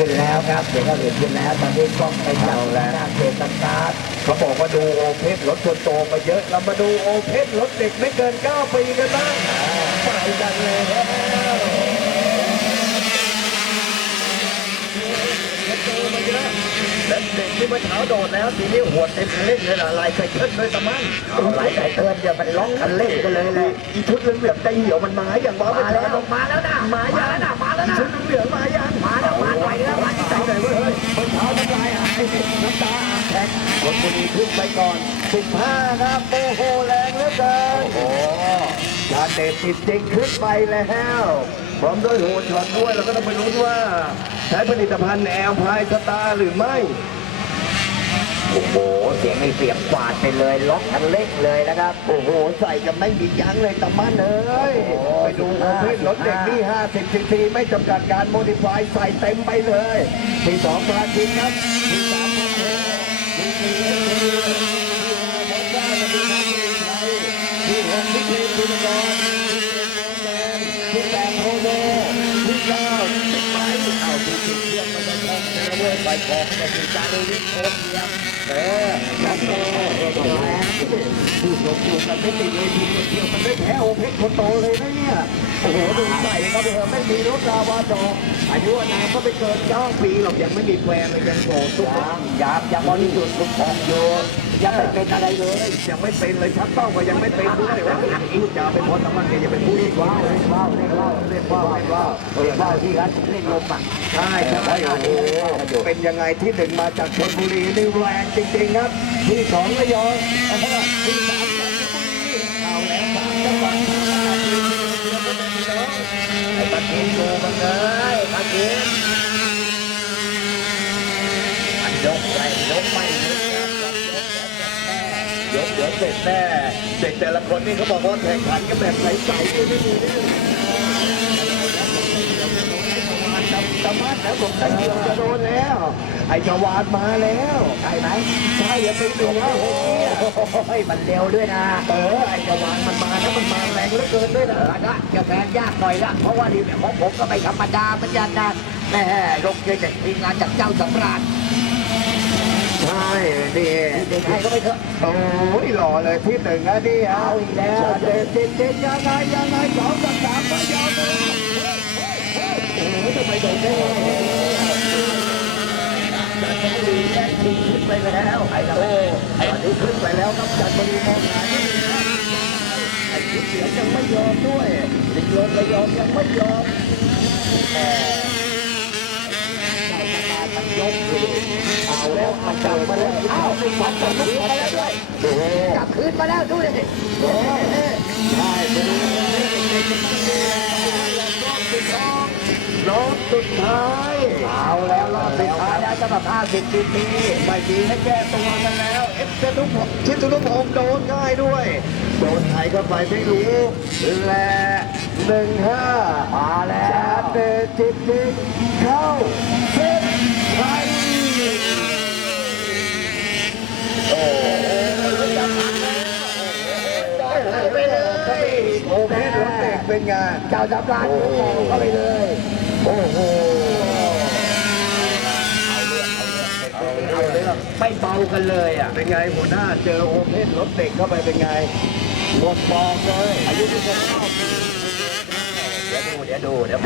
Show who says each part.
Speaker 1: ขึ้นแล้วครับเดี๋ยวก็เห็นขึ้นแล้วตอนนี้กล้องไปจับหน้าเขตสตาร์ท
Speaker 2: เขาบอกว่าดูโอเพนรถคนโตมาเยอะเรามาดูโอเพนรถเด็กไม่เกิน9ปีกันบ้างไปกันเลยแล้วและเด็กที่เมื่อเช้าโดดแล้วทีนี้หัวเต็มเล่นเลยล่ะลายไซเคิลด้วยตะมั่ง
Speaker 1: เอาหลายสายเตือนอย่าไปล็อกคันเร่งกันเลยแหละ
Speaker 2: อีชุดเหลืองๆใจเหี่ยวมันมาอย่างวะ
Speaker 1: มาแล้วลงมาแล้วนะมาแล้วนะมาแล้ว
Speaker 2: อี
Speaker 1: นะ
Speaker 2: ชุดเหลืองๆมายัง
Speaker 1: มาแล้วมาไหวแล้ว
Speaker 2: แท็กคนบุรีขึ้นไปก่อน 15 ครับโอ้โหแรงเหลือเกิน
Speaker 1: โอ้
Speaker 2: ชาเดชติดจริงขึ้นไปแล้วพร้อมด้วยโหดช็อตด้วยเราก็ต้องไปรู้ว่า ใช้ผลิตภัณฑ์แอลพายสตาร์หรือไม่
Speaker 1: โอ้โห เสียงไอ้เสียงกวาดไปเลยล็อกคันเร่งเลยนะครับ
Speaker 2: โอ้โห ใส่กันไม่มียั้งเลยตะมันเอ้ย
Speaker 1: โอ้โห
Speaker 2: ไปดูโอเพนรถเด็กนี่ 50 ซีซีไม่จำกัดการโมดิฟายใส่เต็มไปเลย ที่สองพาทินครับที่สาม พันโทที่สี่เอสเอที่ห้าพบได้และที่ห้ามีชัยที่หกพิเศษคุณกรที่เจ็ดโรงแรมที่แปดโฮโมที่เก้าติ๊กไม้เอาที่สิบเรื่องมันจะทองเนื้อเว้ยไปขอกมาที่จารุวิทย์โอเทียมเออนักโตแรงผู้ชม อยู่กันไม่ติดเลยทีเดียวมันไม่แพ้โอเพชรคนโตเลยนะเนี่ย โอ้โหดูใส่ก็เถอะไม่มีรถดาวาโดอายุอนามก็ไม่เกินเก้าปีหรอกยังไม่มีแฟนเลยยังโสดทุกคน
Speaker 1: ยังยังบริสุทธิ์ทุกของอยู่ยังไม่เป็นอะไรเลย
Speaker 2: ยังไม่เป็นเลยชักเป้าก็ยังไม่เป็นด้วยว่าพูดจาไปพอสมันเนี่ยอย่าไปพูดอีกว่า
Speaker 1: ว้าวเล่นว้าวเล่นว้าว
Speaker 2: เล่นว่าวเล่นว่า
Speaker 1: เล่นว้าวที่ร้านเล่นลมอะ
Speaker 2: ใช่ใช่โอ้โหเป็นยังไงที่หนึ่งมาจากชลบุรีนี่แรงจริงๆครับที่สองระยองที่สามจันทบุรีเอาแล้วสามจังหวัด
Speaker 1: ไอ้ปะกินดูมันเลยปะกิน มันยกไปยกไม่ยกยกยกแน่
Speaker 2: ยกเดี๋ยวเสร็จแน่เด็กแต่ละคนนี่เขาบอกว่าแข่งขันกันแบบใสๆนี่ไม่มี จำจำมาแล้วผมใจเดียวจะโดนแล้ว ไอ้จวานมาแล้ว
Speaker 1: ใช่ไหม
Speaker 2: ใช่อย่าไปดูว่าโอ้โห
Speaker 1: โอ้ยมันเร็วด้วยนะ
Speaker 2: เออไอ้จวานมันมาแล้วมันมาแรงเหลือเกินด้วยนะ
Speaker 1: แล้วก็จะแพงยากหน่อยละเพราะว่าดีแบบของผมก็ไม่ธรรมดาเหมือนกันนะแม่ลงเกินจากทีมงานจากเจ้าสำราญ
Speaker 2: ใช่นี่
Speaker 1: เด็กไทยก็ไม่เถอะ
Speaker 2: โอ้ยหล่อเลยที่หนึ่งนะนี่
Speaker 1: เอาอีกแล้ว
Speaker 2: เด็ดเด็ดเด็ดยังไงยังไงสองกับสามไม่ยอมเลยโอ้โหทำ ไมโดนได้
Speaker 1: ตุ้ย่งชิงขึ้นไปแล้วไอ้ละ
Speaker 2: โอ้ตอนนี้ขึ้นไปแล้วครับจันบรีมองหาที่ไอ้ทิศเสียงยังไม่ยอมด้วยดิโลนระยองยังไม่ยอมแต่มันยกอยู่เอาแล้วมันจับมาแล้ว
Speaker 1: เอ้า
Speaker 2: เอา
Speaker 1: ไม่ฟันจับคืนมาแล้วด้วย
Speaker 2: โอ้โห
Speaker 1: จับคืนมาแล้วดูดิ
Speaker 2: โอ้โหใช่ไปดู รอบสุดท้าย
Speaker 1: เอาแล้วรอบสุดท้ายแล้วสำหรับ50ปีนี้
Speaker 2: ไม่มีให้แก้ตัวกันแล้วเอฟเซนุพงศ์ชิตุนุพงศ์โดนง่ายด้วย โดนไทยก็ไปไม่รู้และหนึ่งห้า
Speaker 1: มาแล้
Speaker 2: ชาวเดจิตจิตเข้าเส้นชัยโอ้โห
Speaker 1: ไปเลย
Speaker 2: โอเครถเด็กเป็นไง
Speaker 1: เจ้าสำราญเข้ไปเลย
Speaker 2: โอ้โห
Speaker 1: เอาเลย ไม่เบากันเลยอะ
Speaker 2: เป็นไงหัวหน้าเจอโอเพนรถเด็กเข้าไปเป็นไงหมดฟองเลย
Speaker 1: อายุที่จะเข้าเดี๋ยวดูเดี๋ยวดูเดี๋ยว